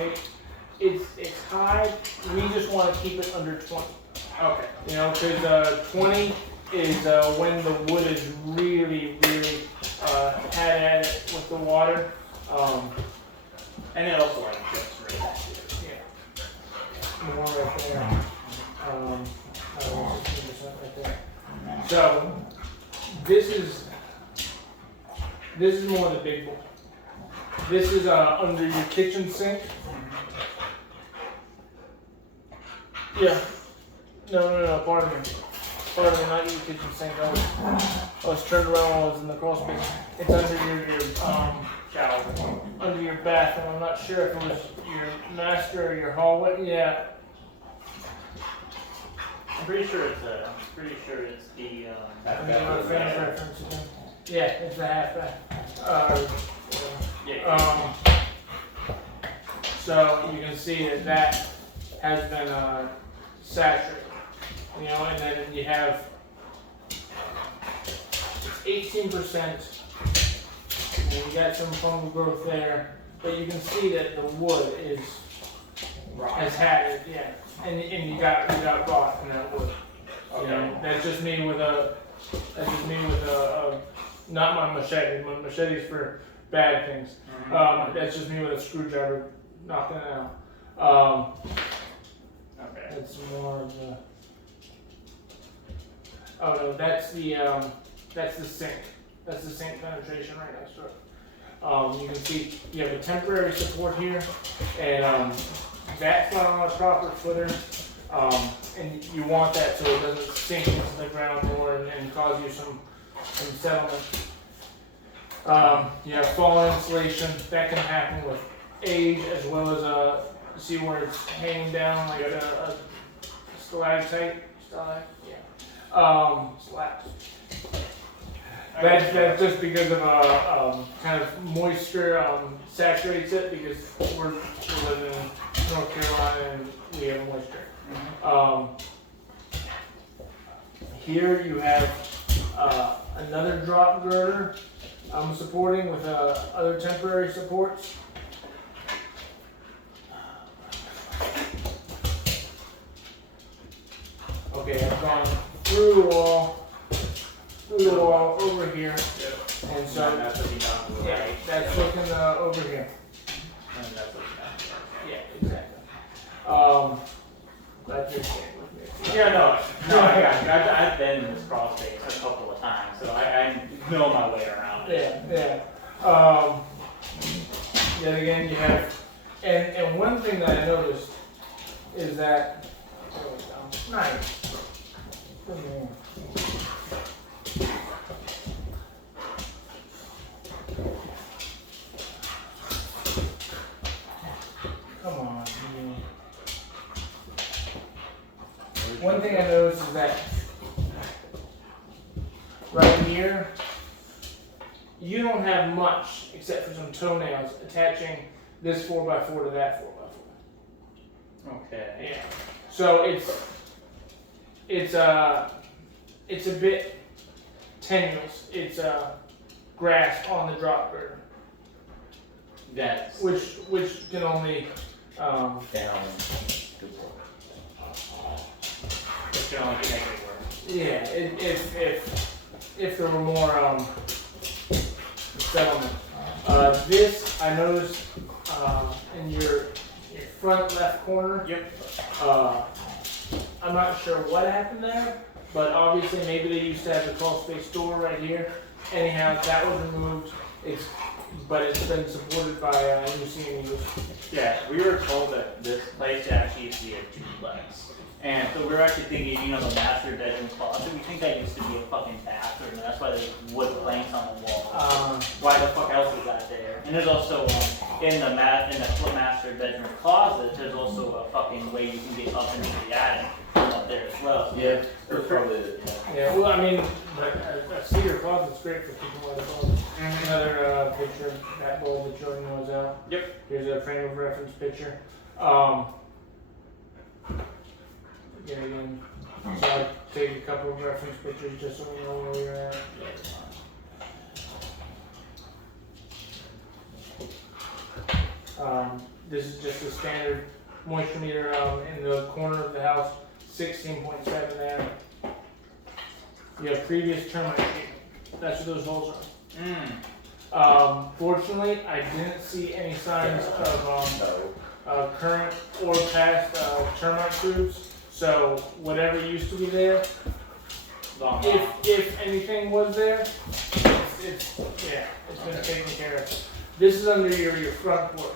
height. It's high. We just want to keep it under 20. Okay. You know, because 20 is when the wood is really had at it with the water. And it also like drips right back to it. Yeah. More right there. 16% right there. So this is more the big boy. This is under your kitchen sink. Yeah. No, pardon me. Pardon me, not your kitchen sink. I was turned around while I was in the crawl space. It's under your shower. Under your bathroom. I'm not sure if it was your master or your hallway. Yeah. I'm pretty sure it's the reference again. Yeah, it's a halfback. So you can see that has been saturated. You know, and then you have 18%, and you got some fungal growth there, but you can see that the wood has had it, yeah, and you got rot in that wood. Okay. You know, that's just me with a not my machete. My machete's for bad things. That's just me with a screwdriver knocking it out. Okay. That's more of the. Oh no, that's the sink. That's the sink penetration right next to it. You can see you have a temporary support here, and that's not on a proper footer. And you want that so it doesn't sink into the ground more and cause you some settlement. You have fall insulation. That can happen with age as well as see where it's hanging down like a stalactite. Slabs. That's just because of kind of moisture saturates it because we're living in North Carolina and we have moisture. Here you have another drop girder I'm supporting with other temporary supports. Okay, I've gone through the wall over here, and so that's what you done. yeah, that's looking over here. And that's what you Yeah, exactly. Glad you're staying with me. done. Yeah, no, I got you. I've been in this crawl space a couple of times, so I know my way around it. Yeah. Yet again, you have, and one thing that I noticed is that, nice. Come on. One thing I noticed is that right here, you don't have much except for some toenails attaching this 4x4 to that 4x4. Okay. Yeah. So it's a bit tenuous. It's grass on the drop girder. That's which can only down. Which can only make it worse. Yeah. If there were more settlement. This I noticed in your front left corner. Yep. I'm not sure what happened there, but obviously maybe they used to have the crawl space door right here. Anyhow, that was removed. But it's been supported by new CMUs. Yeah, we were told that this place actually used to be a duplex. And so we were actually thinking, you know, the master bedroom closet, we think that used to be a fucking bathroom, and that's why there's wood planks on the wall. Why the fuck else is that there? And there's also, in the master bedroom closet, there's also a fucking way you can get up into the attic up there as well. Yeah, that's probably Yeah, well, I mean, a cedar closet's great for people like closet. Another picture of that bowl that Jordan was out. Yep. Here's a frame of reference picture. Again, so I take a couple of reference pictures just so we know where we're at. this is just a standard moisture meter in the corner of the house, 16.7 there. You have previous termite treatment. That's what those holes are. Fortunately, I didn't see any signs of current or past termite troops. So whatever used to be there, if anything was there, it's been taken care of. This is under your front porch.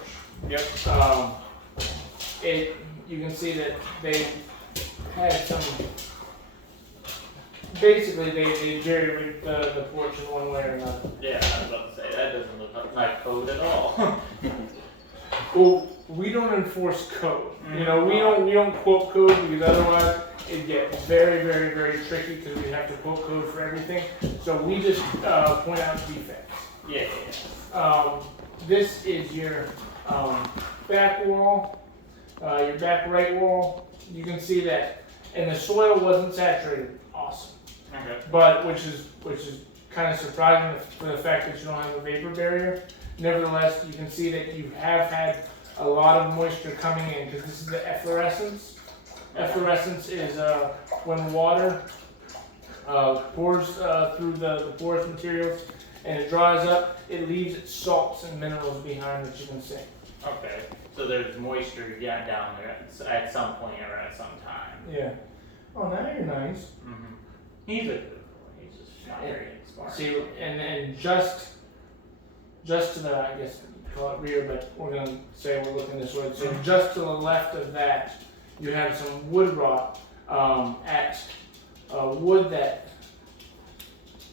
Yep. You can see that they had some. Basically, they jerry-rigged the porch in one way or another. Yeah, I was about to say, that doesn't look like my code at all. Well, we don't enforce code. You know, we don't quote code because otherwise it gets very, very, very tricky because we have to quote code for everything. So we just point out defects. Yeah. This is your back wall, your back right wall. You can see that, and the soil wasn't saturated. Awesome. Okay. But which is kind of surprising for the fact that you don't have a vapor barrier. Nevertheless, you can see that you have had a lot of moisture coming in because this is the efflorescence. Efflorescence is when water pours through the porous materials and it dries up, it leaves its salts and minerals behind that you can see. Okay. So there's moisture down there at some point or at some time. Yeah. Oh, now you're nice. Mm-hmm. He's a good boy. He's just not very smart. See, and just to the, I guess you call it rear, but we're gonna say we're looking this way. So just to the left of that, you have some wood rot at wood that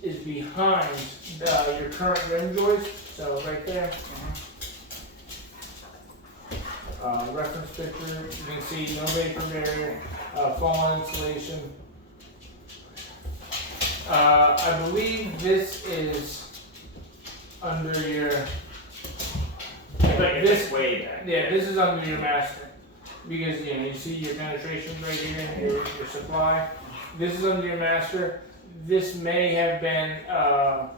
is behind your current rim joist. So right there. Reference picture. You can see no vapor barrier, fallen insulation. I believe this is under your. This way back. Yeah, this is under your master because you see your penetrations right here, your supply. This is under your master. This may have been a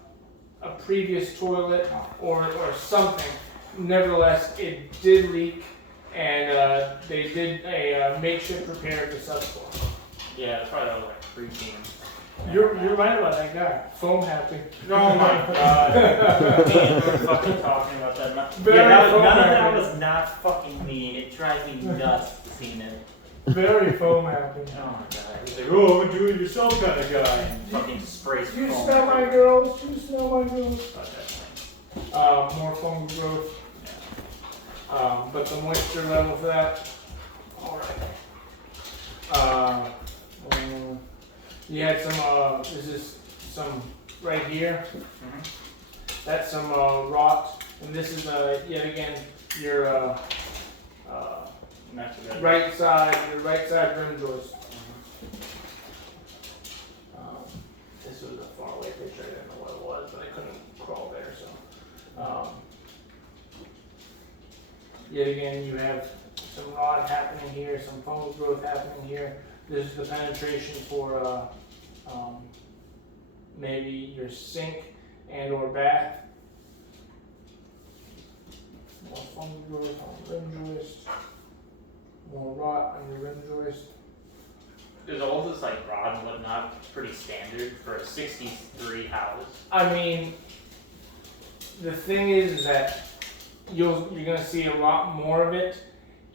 previous toilet or something. Nevertheless, it did leak, and they did a makeshift repair of the subfloor. Yeah, that's probably like freaking. You're right about that guy. Foam happy. Oh my god. We were fucking talking about that. None of that was not fucking me. It drives me nuts to see it. Very foam happy. Oh my god. He's like, oh, I'm a do-it-yourself kind of guy. And fucking sprays You foam. smell my girls? You smell my girls? Okay. More foam growth. But the moisture level for that. Alright. You had some, this is some right here. That's some rot. And this is, yet again, your right side rim joist. This was a far away picture. I didn't know what it was, but I couldn't crawl there. So, yet again, you have some rot happening here, some foam growth happening here. This is the penetration for maybe your sink and or bath. More foam growth on rim joist. More rot on your rim joist. Is all this like rod and whatnot pretty standard for a 63 house? I mean, the thing is that you're gonna see a lot more of it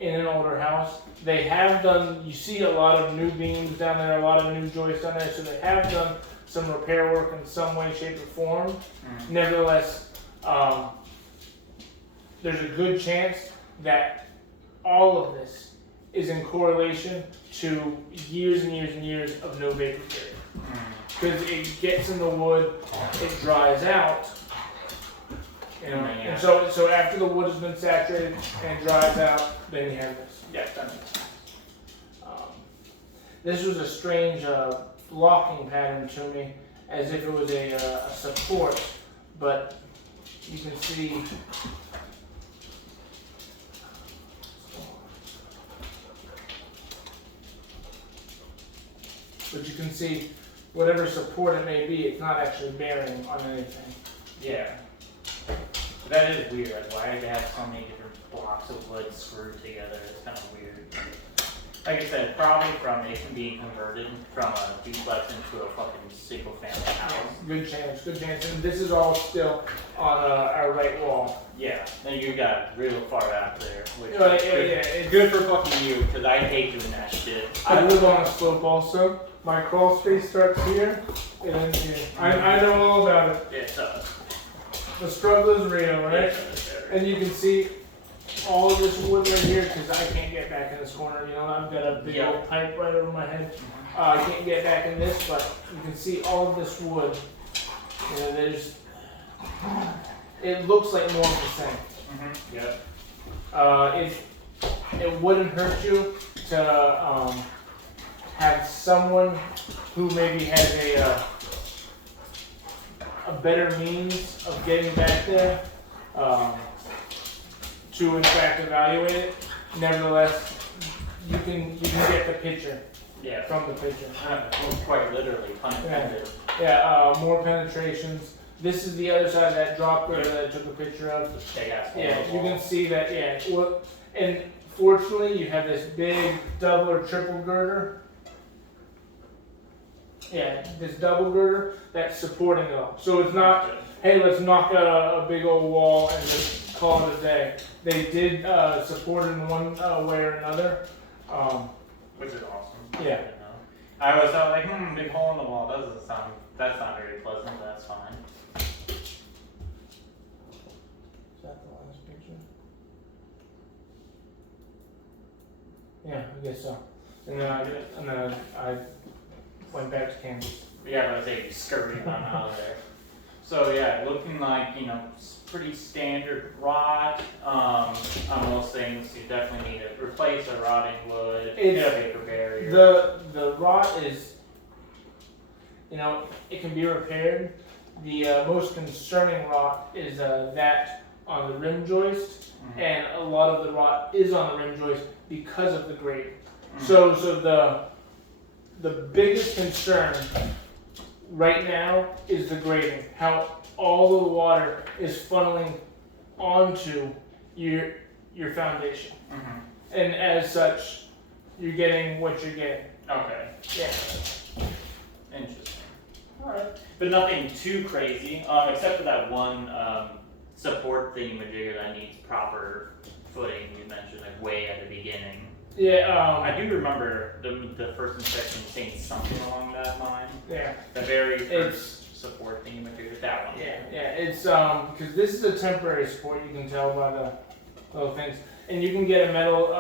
in an older house. They have done, you see a lot of new beams down there, a lot of new joists down there, so they have done some repair work in some way, shape, or form. Nevertheless, there's a good chance that all of this is in correlation to years and years and years of no vapor barrier. Because it gets in the wood, it dries out, you know, and so after the wood has been saturated and it dries out, then you have this. Yeah, that makes sense. This was a strange locking pattern to me, as if it was a support, but you can see. But you can see whatever support it may be, it's not actually bearing on anything. Yeah. That is weird. Like, why do they have so many different blocks blocks of wood screwed together. It's kind of weird. Like I said, probably from it can be converted from a duplex into a fucking single family house. Good chance, good chance. And this is all still on our right wall. Yeah, and you got real far out there, which Yeah, is yeah, good, yeah, it's- good for fucking you, because I hate doing that shit. I live on a slope also. My crawl space starts here, and ends here. I know all about it. It's The struggle is real, right? And you can see all of this wood right here, because I can't get back in this corner. You know, I've got a big old pipe right over my head. I can't get back in this, but you can see all of this wood. You know, it looks like more of the same. Yep. It wouldn't hurt you to have someone who maybe has a better means of getting back there to in fact evaluate it. Nevertheless, you can get the picture Yeah. from the picture. Quite literally, pun intended. Yeah, more penetrations. This is the other side of that drop girder that I took a picture of. Yeah, you can see that, yeah. Well, and fortunately, you have this big double or triple girder. Yeah, this double girder that's supporting it all. So it's not, hey, let's knock out a big old wall and just call it a day. They did support it in one way or another. Which is awesome. Yeah. I was like, big hole in the wall. That's not very pleasant, but that's fine. Is that the last picture? Yeah, I guess so. And then I went back to Kansas. Yeah, I was like scurrying on out of there. So yeah, looking like, pretty standard rot. On most things, you definitely need to replace a rotting wood, get a vapor barrier. The rot is, it can be repaired. The most concerning rot is that on the rim joist, and a lot of the rot is on the rim joist because of the grading. So the biggest concern right now is the grading. How all of the water is funneling onto your foundation, and as such, you're getting what you're getting. Okay. Yeah. Interesting. Alright. But nothing too crazy, except for that one support thingamajigger that needs proper footing you mentioned, like way at the beginning. Yeah. I do remember the first inspection saying something along that line. Yeah. The very first support thingamajigger, that one. Yeah. It's because this is a temporary support. You can tell by the little things, and you can get a metal